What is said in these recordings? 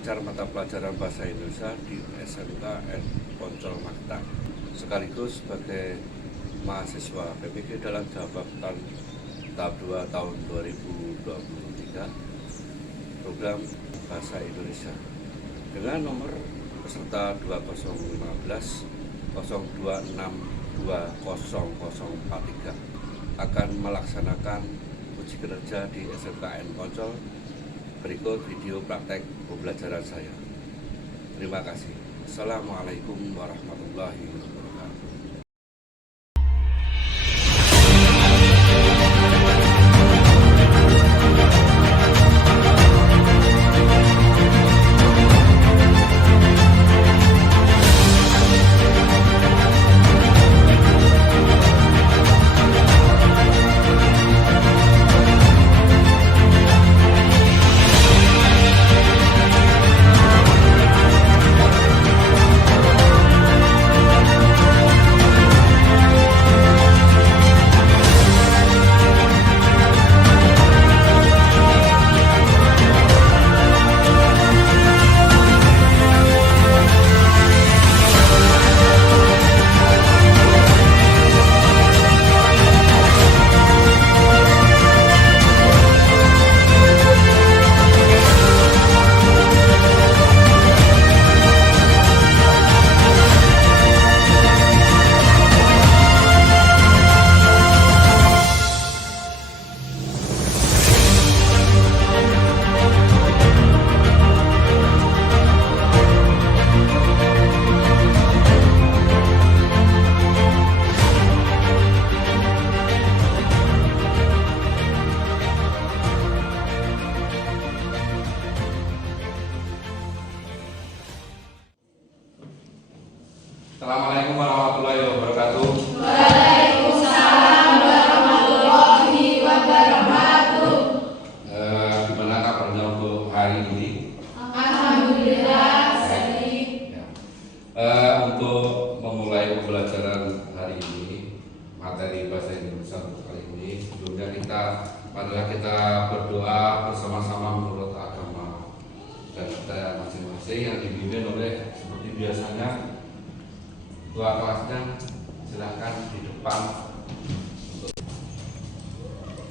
pengajar mata pelajaran Bahasa Indonesia di SMK N Poncol Magetan, sekaligus sebagai mahasiswa PPG dalam jabatan tahap 2 tahun 2023 program Bahasa Indonesia dengan nomor peserta 2015 02620043 akan melaksanakan uji kinerja di SMKN Poncol. Berikut video praktek pembelajaran saya. Terima kasih. Assalamualaikum warahmatullahi wabarakatuh. Assalamualaikum warahmatullahi wabarakatuh. Waalaikumsalam warahmatullahi wabarakatuh. Gimana kabarnya untuk hari ini? Alhamdulillah baik. Untuk memulai pembelajaran hari ini, materi Bahasa Indonesia untuk kali ini, sebelumnya marilah kita berdoa bersama-sama menurut agama dan kita masing-masing yang dibimbing oleh seperti biasanya. Dua kelasnya silahkan di depan.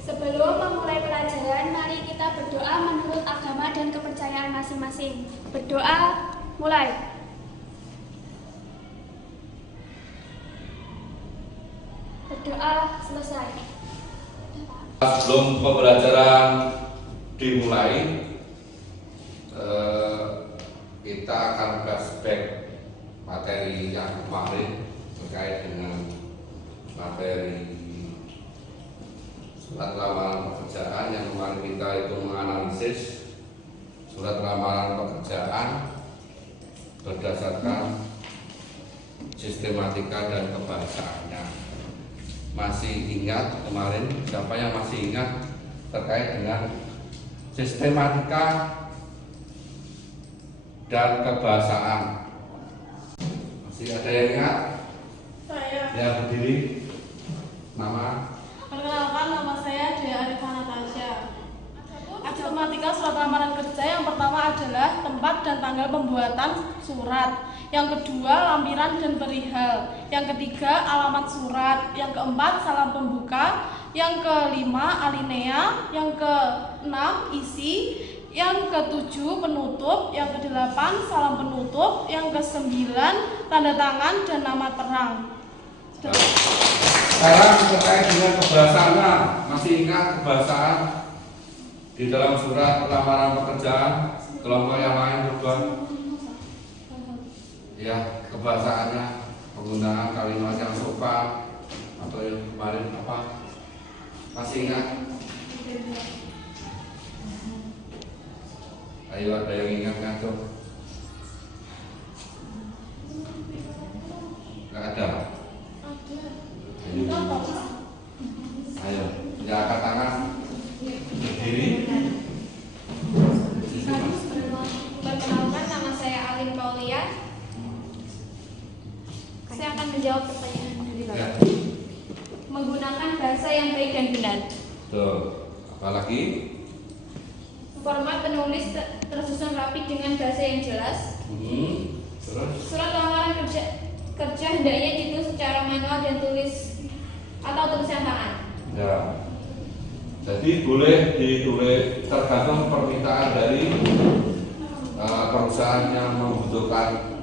Sebelum memulai pelajaran, mari kita berdoa menurut agama dan kepercayaan masing-masing. Berdoa, mulai. Berdoa, selesai. Sebelum pembelajaran dimulai, kita akan flashback materi yang kemarin terkait dengan materi surat lamaran pekerjaan yang kemarin kita itu menganalisis surat lamaran pekerjaan berdasarkan sistematika dan kebahasaannya. Masih ingat kemarin? Siapa yang masih ingat terkait dengan sistematika dan kebahasaan? Masih ada yang ingat? Saya. Ya, berdiri. Nama? Perkenalkan, nama saya Dea Arifah Natasha. Sistematika surat lamaran kerja yang pertama adalah tempat dan tanggal pembuatan surat. Yang kedua, lampiran dan perihal. Yang ketiga, alamat surat. Yang keempat, salam pembuka. Yang kelima, alinea. Yang keenam, isi. Yang ketujuh, penutup. Yang kedelapan, salam penutup. Yang kesembilan, tanda tangan dan nama terang. Sekarang terkait dengan kebahasaannya, masih ingat kebahasaan di dalam surat lamaran pekerjaan kelompok yang lain coba? Ya, kebahasaannya penggunaan kalimat yang sopan atau yang kemarin apa? Masih ingat? Ayo, ada yang ingat nggak coba? Nggak ada? Ayo, ya, angkat tangan, berdiri. Perkenalkan, nama saya Alin Paulia. Saya akan menjawab pertanyaan dari Bapak. Ya. Menggunakan bahasa yang baik dan benar. Tuh, apalagi? Format penulis tersusun rapi dengan bahasa yang jelas. Terus Surat lamaran kerja hendaknya ditulis secara manual dan tulis atau tulisan tangan. ya, jadi boleh ditulis tergantung permintaan dari perusahaan yang membutuhkan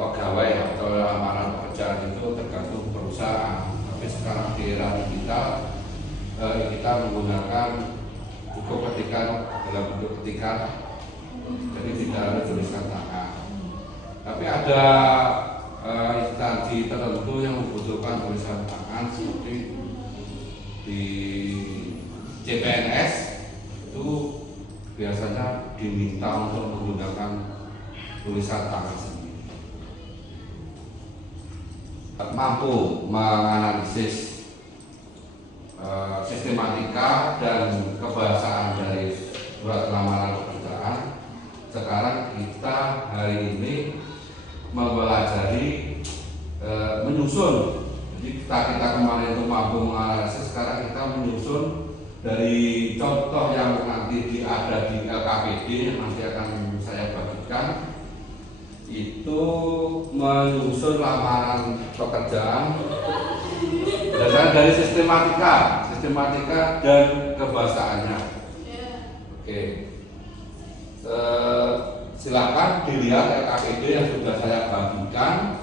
pegawai atau lamaran pekerjaan, itu tergantung perusahaan. Tapi sekarang di era digital kita menggunakan buku ketikan dalam bentuk ketikan, jadi tidak ada tulisan tangan. Tapi ada instansi tertentu yang membutuhkan tulisan tangan, seperti di CPNS itu biasanya diminta untuk menggunakan tulisan tangan sendiri. Mampu menganalisis sistematika dan kebahasaan dari surat lamaran pekerjaan. Sekarang kita hari ini mempelajari menyusun. Jadi kita kemarin itu mampu menganalisis, sekarang kita menyusun dari contoh yang nanti ada di LKPD yang nanti akan saya bagikan. Itu menyusun lamaran pekerjaan berdasarkan dari sistematika dan kebahasaannya. Oke, silakan dilihat LKPD yang sudah saya bagikan.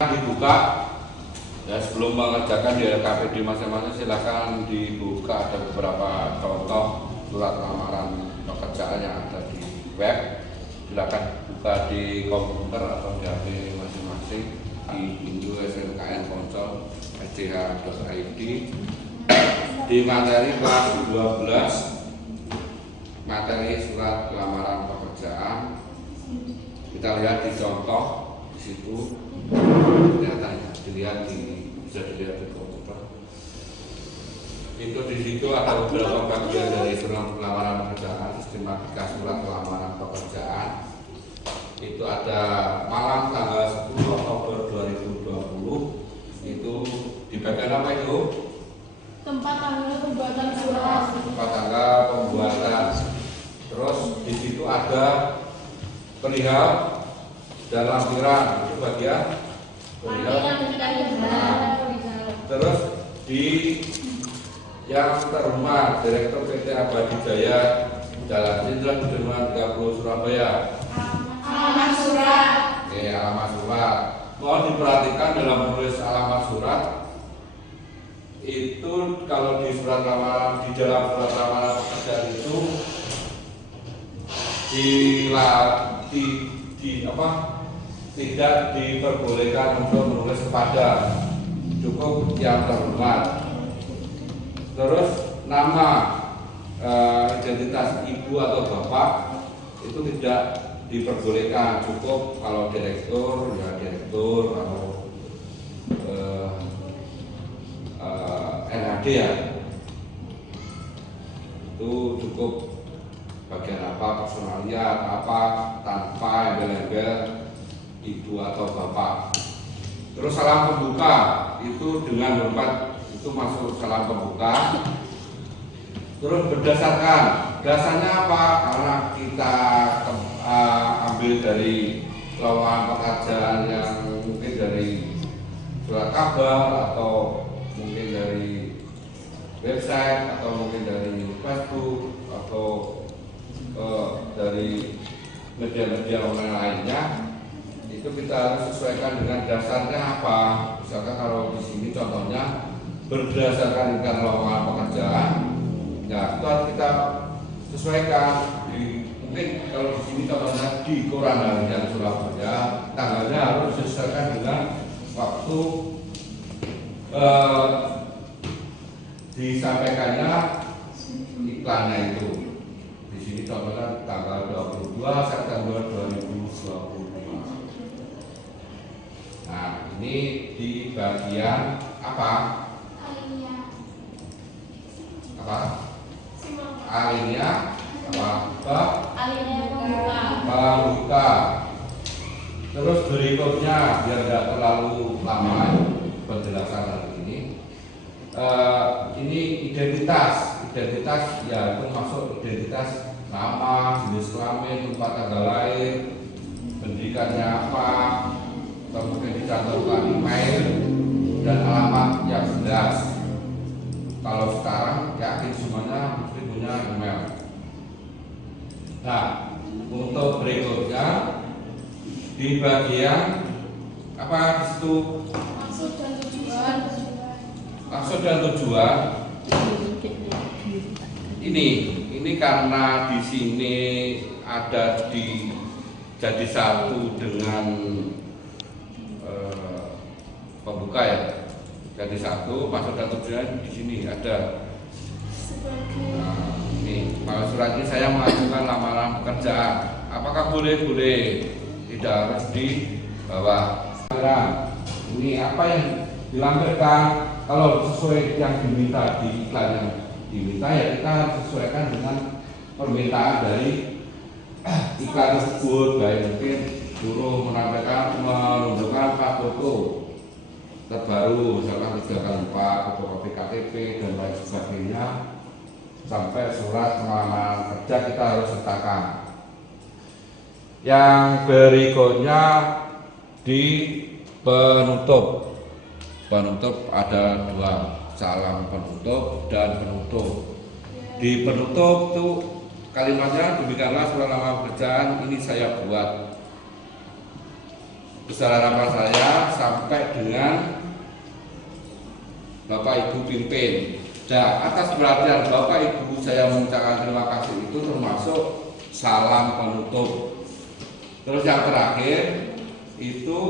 Dibuka ya, sebelum mengerjakan di LKPD masing-masing silakan dibuka. Ada beberapa contoh surat lamaran pekerjaan yang ada di web, silakan buka di komputer atau di HP masing-masing di Indo SNKN Poncol sch.id. Di materi kelas 12 materi surat lamaran pekerjaan, kita lihat di contoh di situ. Kelihatannya bisa dilihat di komputer. Itu di situ ada beberapa bagian dari surat lamaran pekerjaan, sistematika surat lamaran pekerjaan. Itu ada malam tanggal 10 Oktober 2020. Itu di bagian apa itu? Tempat tanggal pembuatan surat. Tempat tanggal pembuatan. Terus di situ ada perihal dan lampiran, itu bagian perihal. Terus di yang terhormat Direktur PT Abadi Jaya Jalan Jenderal Sudirman 30 Surabaya. Alamat surat. Oke, alamat surat. Mohon diperhatikan dalam menulis alamat surat itu, kalau di surat lamaran, di dalam surat lamaran pekerjaan itu tidak diperbolehkan untuk menulis kepada, cukup yang terhormat. Terus nama identitas ibu atau bapak itu tidak diperbolehkan, cukup kalau direktur ya direktur, atau NHD ya itu cukup bagian apa, personalia apa, tanpa embel-embel ibu atau bapak. Terus salam pembuka itu dengan hormat, itu masuk salam pembuka. Terus berdasarkan, dasarnya apa? Karena kita ambil dari lowongan pekerjaan yang mungkin dari surat kabar, atau mungkin dari website, atau mungkin dari Facebook, atau dari media-media online lainnya. Itu kita harus sesuaikan dengan dasarnya apa. Misalkan kalau di sini contohnya berdasarkan dengan lowongan pekerjaan, ya itu harus kita sesuaikan di Mungkin kalau di sini contohnya di Koran Harian Surabaya, tanggalnya harus disesuaikan dengan waktu disampaikannya iklannya itu. Di sini contohnya tanggal 22 September 2022. Nah, ini di bagian apa? Apa? Alinea apa? Pembuka. Terus berikutnya biar tidak terlalu lama penjelasan hari ini. Ini identitas ya itu masuk identitas nama, jenis kelamin, tempat tanggal lahir, pendidikannya apa, kemudian dicantumkan email dan alamat yang jelas. Kalau sekarang yakin semuanya mesti punya email. Nah, untuk berikutnya di bagian apa di situ? Maksud dan tujuan. Ini karena di sini ada jadi satu dengan pembuka ya. Jadi satu maksud dan tujuan di sini ada. Nah, ini kalau surat ini saya mengajukan lamaran pekerjaan. Apakah boleh? Boleh. Tidak harus di bawah. Sekarang ini apa yang dilampirkan? Kalau sesuai yang diminta di iklan yang diminta ya kita harus sesuaikan dengan permintaan dari iklan tersebut. Baik mungkin suruh menunjukkan 4 foto terbaru misalkan 3x4, fotokopi KTP dan lain sebagainya, sampai surat lamaran kerja kita harus sertakan. Yang berikutnya di penutup ada 2, salam penutup dan penutup. Di penutup tuh kalimatnya demikianlah surat lamaran pekerjaan ini saya buat besar harapan saya sampai dengan Bapak Ibu pimpin. Nah, atas perhatian Bapak Ibu saya mengucapkan terima kasih itu termasuk salam penutup. Terus yang terakhir itu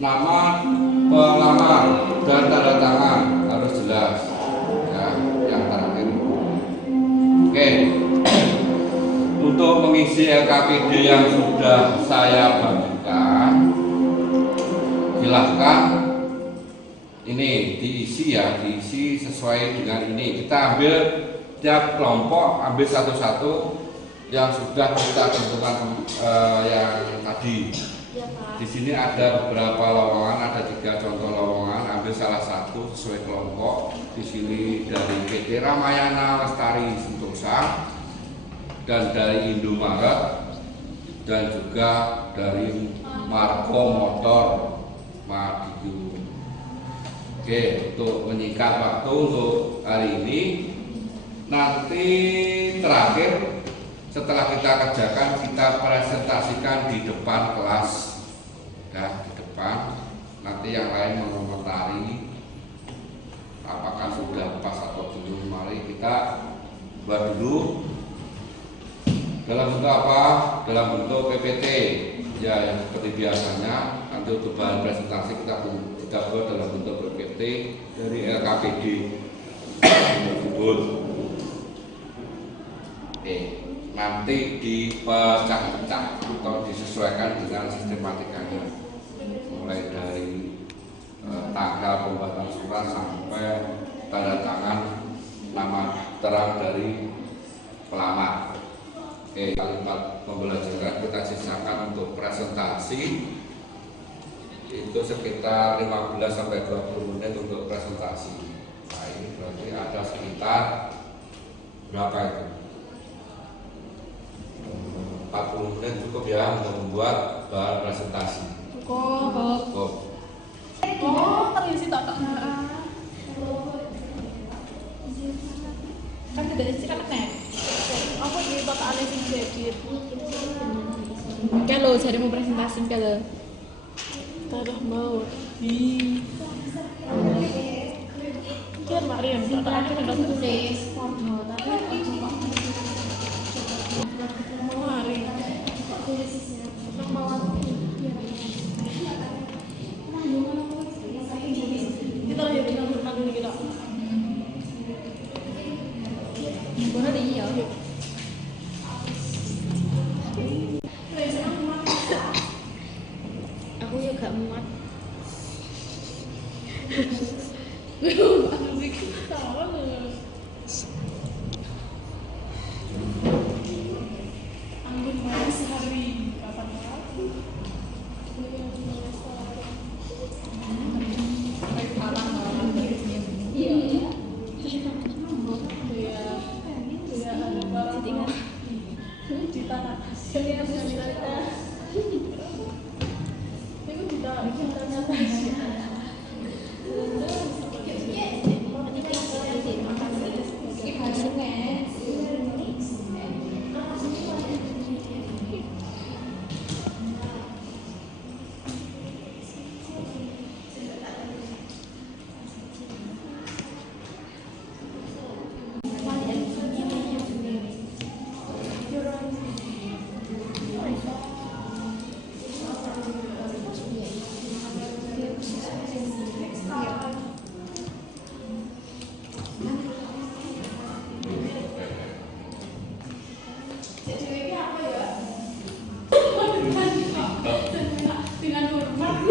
nama pelamar dan tanda tangan harus jelas ya, yang terakhir. Oke. Untuk mengisi LKPD yang sudah saya bagikan, silahkan ini diisi ya, diisi sesuai dengan ini. Kita ambil tiap kelompok, ambil satu-satu yang sudah kita tentukan yang tadi. Di sini ada beberapa lowongan, ada 3 contoh lowongan. Ambil salah satu sesuai kelompok. Di sini dari PT Ramayana Lestari Sentosa dan dari Indomaret dan juga dari Marco Motor Madiun. Oke, untuk menyingkat waktu untuk hari ini, nanti terakhir setelah kita kerjakan kita presentasikan di depan kelas ya, di depan. Nanti yang lain mengomentari apakah sudah pas atau belum. Mari kita buat dulu dalam bentuk apa? Dalam bentuk PPT ya, yang seperti biasanya. Nanti untuk bahan presentasi kita buat dalam bentuk PPT dari LKPD tersebut. Nanti dipecah-pecah atau disesuaikan dengan sistematikanya, mulai dari tanggal pembuatan surat sampai tanda tangan nama terang dari pelamar. Kalimat pembelajaran kita sisakan untuk presentasi itu sekitar 15 sampai 20 menit untuk presentasi. Nah, ini berarti ada sekitar berapa itu? 40 menit cukup ya untuk membuat bahan presentasi. Cukup. Terisi tak? Kan tidak isi kan nek. Aku di total ada sing edit. Kalau cari mau presentasi kalau Taruh mau di. Kian Mariam, total ada yang tulis. Mau hari. Kita lihat dengan hormat dulu kita. Mana dia? Aku ya gak muat. Anggun main sehari kapan lagi? Baik parah malah. Iya. Dia ada barang di tanah kasih yang cerita. Itu ditanya Tasya. Dengan hormat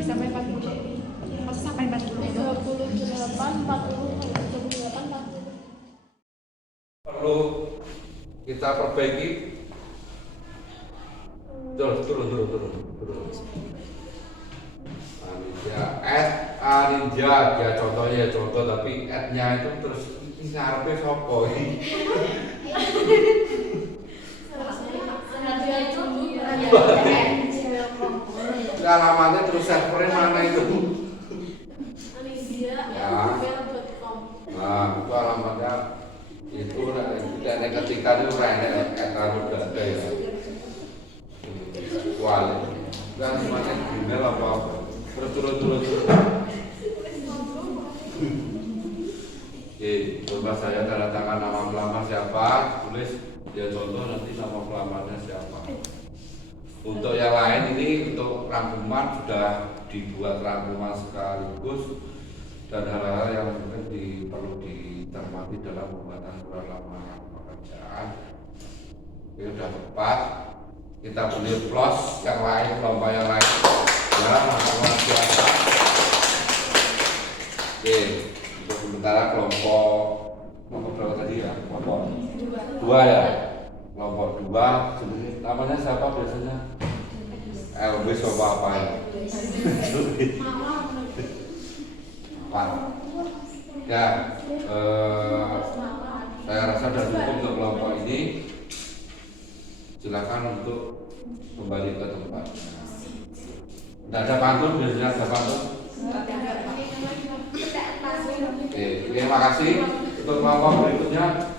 Sampai 40. Pas sampai 40. 28, 40, 28, 40. Perlu kita perbaiki. Turun. Aninja, ya contohnya contoh tapi nya itu terus ngarepe sapa iki? Alamatnya terus servernya mana itu? Nah, itu alamatnya itu dan ketika itu rene kalau udah ada ya. Kuali. Dan semuanya email apa? Terus. Oke, coba saya tanda tangan nama pelamar siapa, tulis ya contoh nanti nama pelamarnya siapa. Untuk yang lain ini untuk rangkuman sudah dibuat rangkuman sekaligus dan hal-hal yang mungkin perlu dicermati dalam pembuatan surat lamaran pekerjaan. Ini sudah tepat. Kita boleh plus yang lain, kelompok yang lain. Sekarang rangkuman biasa. Oke, untuk sementara kelompok berapa tadi ya? Kelompok dua ya. Kelompok 2 sebenarnya namanya siapa biasanya? LB coba apa ya? Ya, saya rasa sudah cukup untuk kelompok ini. Silakan untuk kembali ke tempat. Tidak ada pantun, biasanya ada pantun. Oke, terima kasih untuk kelompok berikutnya.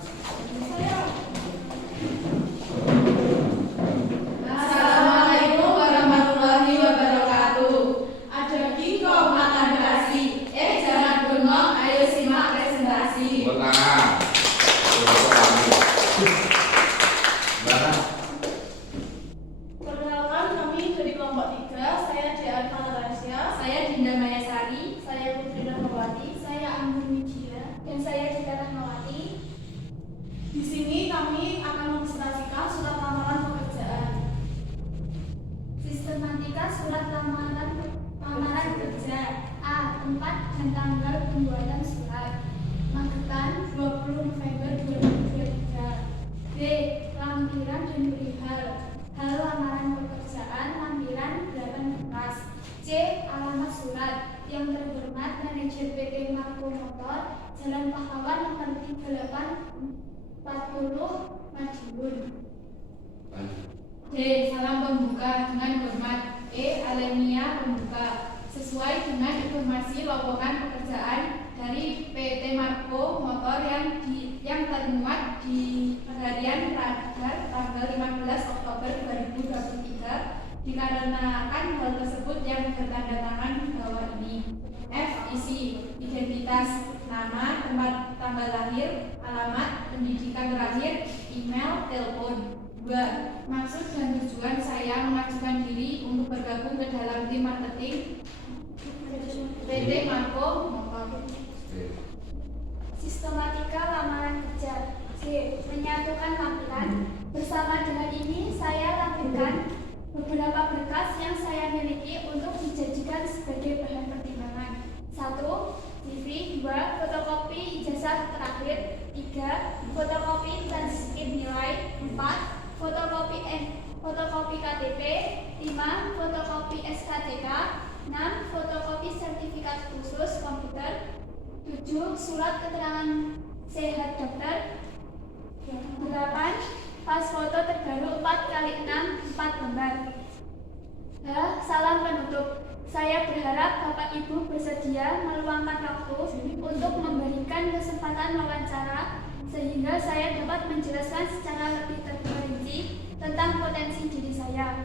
Assalamualaikum warahmatullahi wabarakatuh. Ada Kiko Matabrasi. Jangan bengong, ayo simak presentasi. Benar. Perkenalkan kami dari kelompok 3. Saya Dea Arifana Tasya. Saya Dinda Mayasari. Saya Putri Rahmawati. Saya Anggun Wijaya. Dan saya Dita Rahmawati. Pahlawan nomor 3840 Madiun. D. Salam pembuka dengan hormat. E. Alemnia pembuka sesuai dengan informasi lowongan pekerjaan dari PT Marco Motor yang termuat di harian Radar tanggal 15 Oktober 2023 dikarenakan hal tersebut yang bertanda tangan di bawah ini. F. Isi identitas, nama, tempat tanggal lahir, alamat, pendidikan terakhir, email, telepon. 2. Maksud dan tujuan saya mengajukan diri untuk bergabung ke dalam tim marketing PT Marco Motor. Sistematika lamaran kerja. C. Menyatukan lampiran. Bersama dengan ini saya lampirkan beberapa berkas yang saya miliki untuk dijadikan sebagai bahan pertimbangan. 1. CV. 2. Fotokopi ijazah terakhir. 3. Fotokopi transkrip nilai. 4. Fotokopi KTP. 5. Fotokopi SKCK. 6. Fotokopi sertifikat khusus komputer. 7. Surat keterangan sehat dokter. 8. Pas foto terbaru 4x6 4 lembar. Salam penutup. Saya berharap Bapak Ibu bersedia meluangkan waktu untuk memberikan kesempatan wawancara sehingga saya dapat menjelaskan secara lebih terperinci tentang potensi diri saya.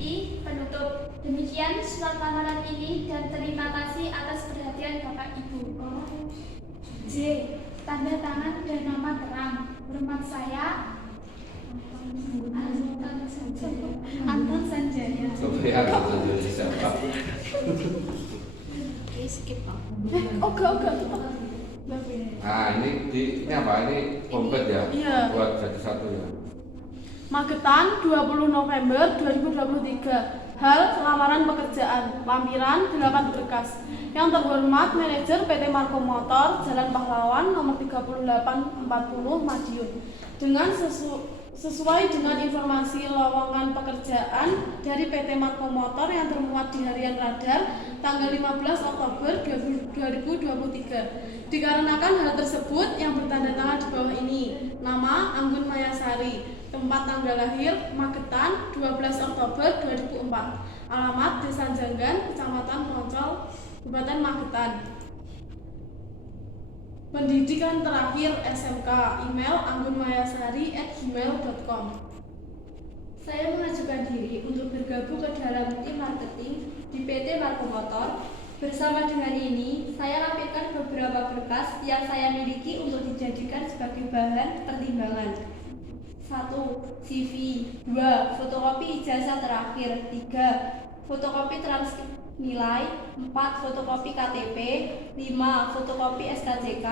I. Penutup. Demikian surat lamaran ini dan terima kasih atas perhatian Bapak Ibu. J. Tanda tangan dan nama terang. Hormat saya Anton Sanjaya. Coba ya, jadi siapa? Oke, skip Pak. Enggak. Nah, ini apa? Ini kompet ya? Iya. Buat jadi satu ya. Magetan, 20 November 2023. Hal lamaran pekerjaan, lampiran 8 berkas. Yang terhormat manajer PT Marco Motor, Jalan Pahlawan nomor 3840 Madiun. Dengan sesuai dengan informasi lowongan pekerjaan dari PT Marco Motor yang termuat di harian Radar tanggal 15 Oktober 2023. Dikarenakan hal tersebut yang bertanda tangan di bawah ini. Nama Anggun Mayasari. Tempat tanggal lahir Magetan 12 Oktober 2004. Alamat Desa Janggan, Kecamatan Poncol, Kabupaten Magetan. Pendidikan terakhir SMK. Email anggunmayasari@gmail.com. Saya mengajukan diri untuk bergabung ke dalam tim marketing di PT Marco Motor. Bersama dengan ini, saya lampirkan beberapa berkas yang saya miliki untuk dijadikan sebagai bahan pertimbangan. 1. CV. 2. Fotokopi ijazah terakhir. 3. Fotokopi transkrip nilai. 4. Fotokopi KTP. 5. Fotokopi SKCK.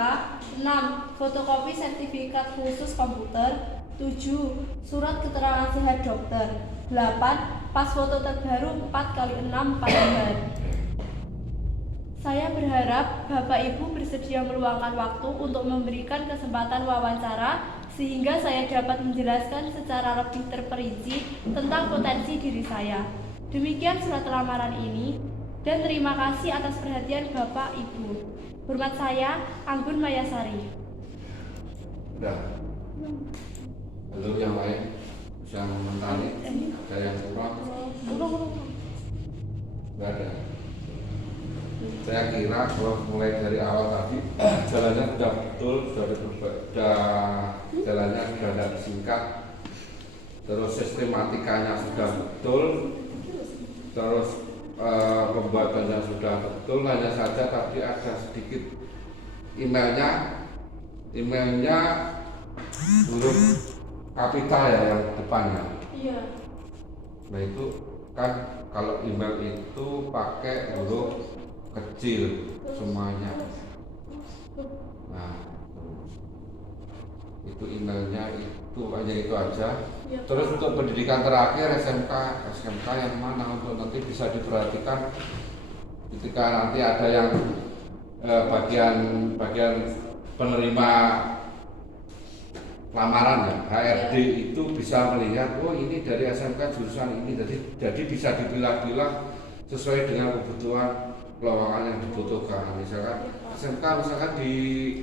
6. Fotokopi sertifikat khusus komputer. 7. Surat keterangan sehat dokter. 8. Pas foto terbaru 4x6 4 lembar. Saya berharap Bapak Ibu bersedia meluangkan waktu untuk memberikan kesempatan wawancara sehingga saya dapat menjelaskan secara lebih terperinci tentang potensi diri saya. Demikian surat lamaran ini dan terima kasih atas perhatian Bapak Ibu. Hormat saya, Anggun Mayasari. Udah. Lalu yang lain yang mentari ada yang kurang? Nggak ada. Saya kira kalau mulai dari awal tadi jalannya sudah betul, jalannya sudah ada singkat, terus sistematikanya sudah betul, terus pembuatannya sudah betul. Hanya saja tadi ada sedikit emailnya huruf kapital ya yang depannya. Iya. Nah itu kan kalau email itu pakai huruf kecil semuanya. Nah itu emailnya itu hanya itu aja. Terus untuk pendidikan terakhir SMK yang mana untuk nanti bisa diperhatikan ketika nanti ada yang bagian penerima lamaran ya, HRD itu bisa melihat, oh ini dari SMK jurusan ini, jadi bisa dipilah-pilah sesuai dengan kebutuhan lowongan yang dibutuhkan. Misalkan SMK di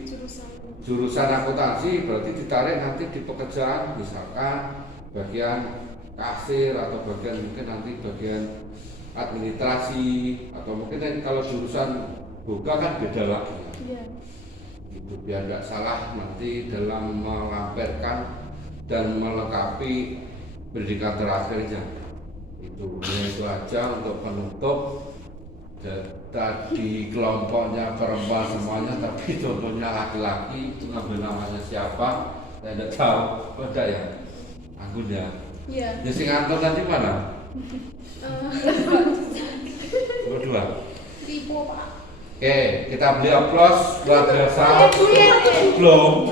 Jurusan jurusan akuntansi berarti ditarik nanti di pekerjaan, misalkan bagian kasir atau bagian mungkin nanti bagian administrasi, atau mungkin kalau jurusan buka kan beda lagi. Iya. Itu biar nggak salah nanti dalam melampirkan dan melengkapi pendidikan terakhirnya. Itu aja untuk penutup. Tadi kelompoknya perempuan semuanya, tapi contohnya laki-laki itu ngambil namanya siapa? Saya tidak tahu. Ada ya? Anggun ya. Iya. Ya sing Anton tadi mana? Berdua. Tipu, Pak. Oke, kita beli aplaus luar biasa. Belum.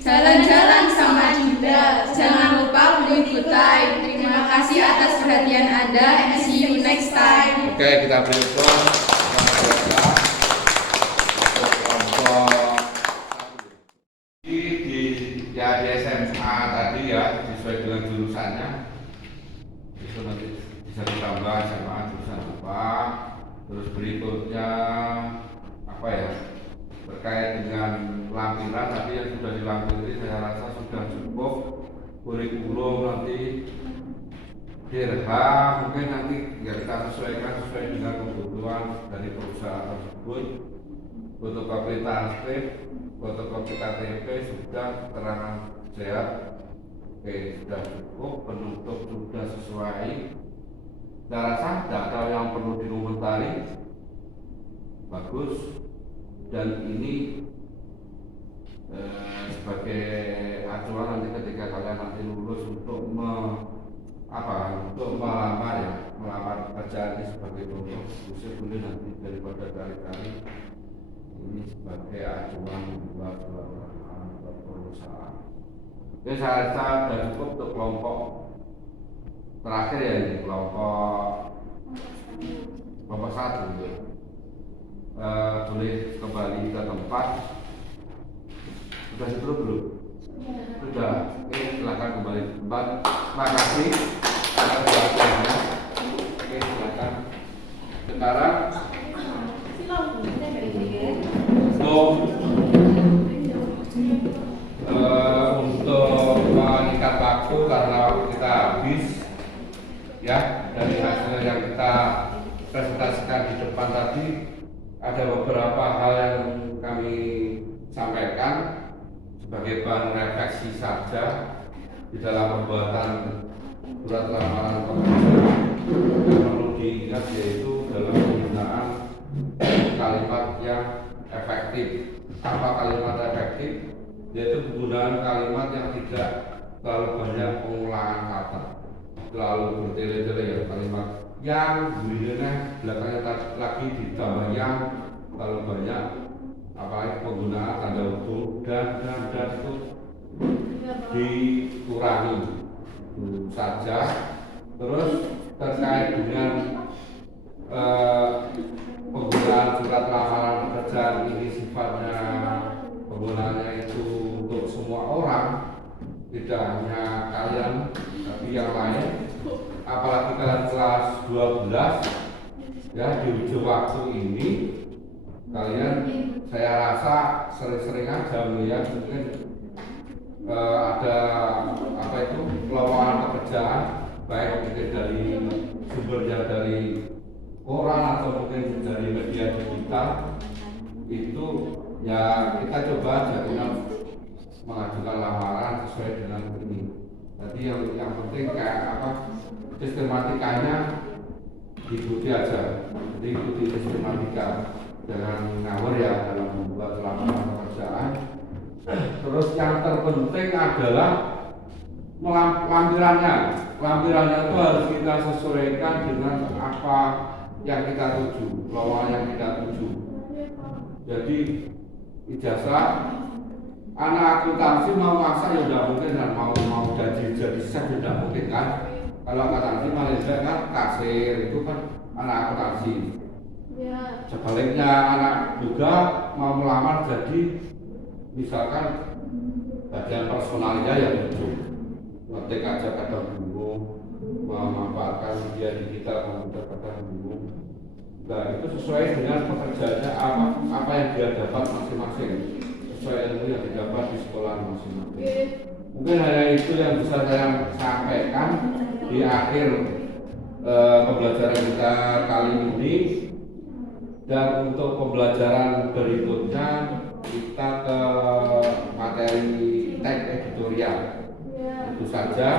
Jalan-jalan sama Dinda. Jangan lupa beli good time. Terima kasih atas perhatian Anda and see you next time. Oke, kita beri aplaus. Kelompok di SMA tadi ya, sesuai dengan jurusannya. Itu nanti bisa ditambah SMA jurusan apa. Terus berikutnya apa ya? Terkait dengan lampiran, tapi yang sudah dilampiri saya rasa sudah cukup. Kurikulum nanti dirham mungkin nanti ya kita sesuaikan sesuai dengan kebutuhan dari perusahaan tersebut. Fotokopi transkrip, fotokopi KTP sudah, keterangan sehat, oke sudah cukup. Penutup sudah sesuai. Saya rasa tidak ada yang perlu dikomentari. Bagus. Dan ini sebagai acuan nanti ketika kalian nanti lulus untuk untuk melamar pekerjaan ini sebagai contoh. Khusus boleh nanti daripada kali-kali ini sebagai acuan buat perusahaan. Oke, saya rasa sudah cukup untuk kelompok terakhir ya, ini kelompok 1 gitu. Boleh kembali ke tempat. Sudah cukup belum? Sudah. Oke, silakan kembali ke tempat. Terima kasih atas perhatiannya. Oke, silakan. Sekarang untuk mengikat waktu karena waktu kita habis ya, dari hasil yang kita presentasikan di depan tadi ada beberapa hal yang kami sampaikan sebagai bahan refleksi saja di dalam pembuatan surat lamaran pekerjaan. Yang perlu diingat yaitu dalam penggunaan kalimat yang efektif. Apa kalimat efektif? Yaitu penggunaan kalimat yang tidak terlalu banyak pengulangan kata, terlalu bertele-tele ya, kalimat yang bunyinya belakangnya lagi ditambah yang terlalu banyak, apalagi penggunaan tanda huruf dan itu dikurangi saja. Terus terkait dengan penggunaan surat lamaran pekerjaan ini sifatnya penggunaannya itu untuk semua orang, tidak hanya kalian tapi yang lain. Apalagi kalian kelas 12 ya, di ujung waktu ini kalian saya rasa sering-sering aja melihat mungkin ada lowongan pekerjaan, baik mungkin dari sumbernya dari koran atau mungkin dari media digital. Itu ya kita coba aja mengajukan lamaran sesuai dengan ini. Jadi yang penting kayak sistematikanya diikuti aja. Jadi ikuti sistematika, jangan ngawur ya dalam membuat lamaran pekerjaan. Terus yang terpenting adalah lampirannya. Lampirannya itu harus kita sesuaikan dengan apa yang kita tuju, lowongan yang kita tuju. Jadi ijazah anak akuntansi mau maksa ya udah mungkin, dan mau jadi chef udah mungkin kan. Kalau akuntansi Malaysia kan kasir itu kan anak akuntansi. Ya. Sebaliknya anak juga mau melamar jadi misalkan bagian personalnya yang lucu, ngetik aja kadang bingung, memanfaatkan media digital komputer kadang bingung. Nah, itu sesuai dengan pekerjaannya apa yang dia dapat masing-masing, sesuai ilmu yang didapat di sekolah masing-masing. Mungkin hanya itu yang bisa saya sampaikan di akhir pembelajaran kita kali ini. Dan untuk pembelajaran berikutnya kita ke materi teks editorial. Itu saja.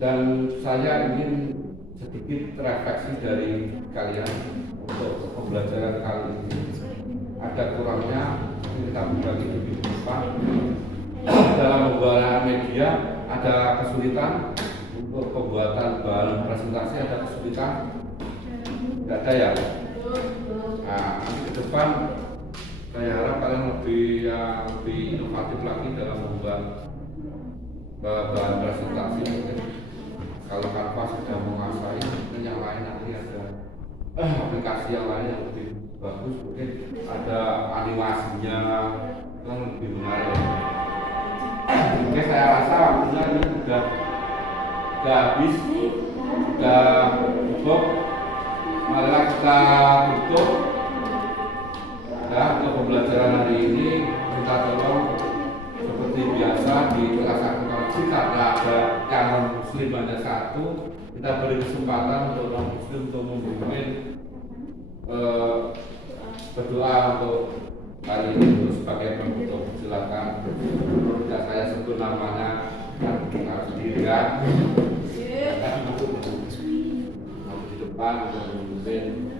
Dan saya ingin sedikit refleksi dari kalian untuk pembelajaran kali ini. Ada kurangnya kita berbagi lebih cepat dalam pembuatan media, ada kesulitan untuk pembuatan bahan presentasi, ada kesulitan, tidak ada ya. Nah, nanti ke depan saya harap kalian lebih inovatif lagi dalam membuat bahan presentasi. Mungkin kalau Canva sudah menguasai, mungkin yang lain nanti ada aplikasi yang lain yang lebih bagus, mungkin ada animasinya yang lebih menarik. Oke, saya rasa waktunya ini sudah habis, sudah cukup. Marilah kita tutup ya untuk pembelajaran hari ini. Kita tolong seperti biasa di kelas akuntansi karena ada calon muslim hanya satu, kita beri kesempatan untuk non muslim untuk membimbing berdoa untuk hari ini untuk sebagai penutup. Silakan. Tidak saya sebut namanya dan kita sendiri ya. Di depan untuk membimbing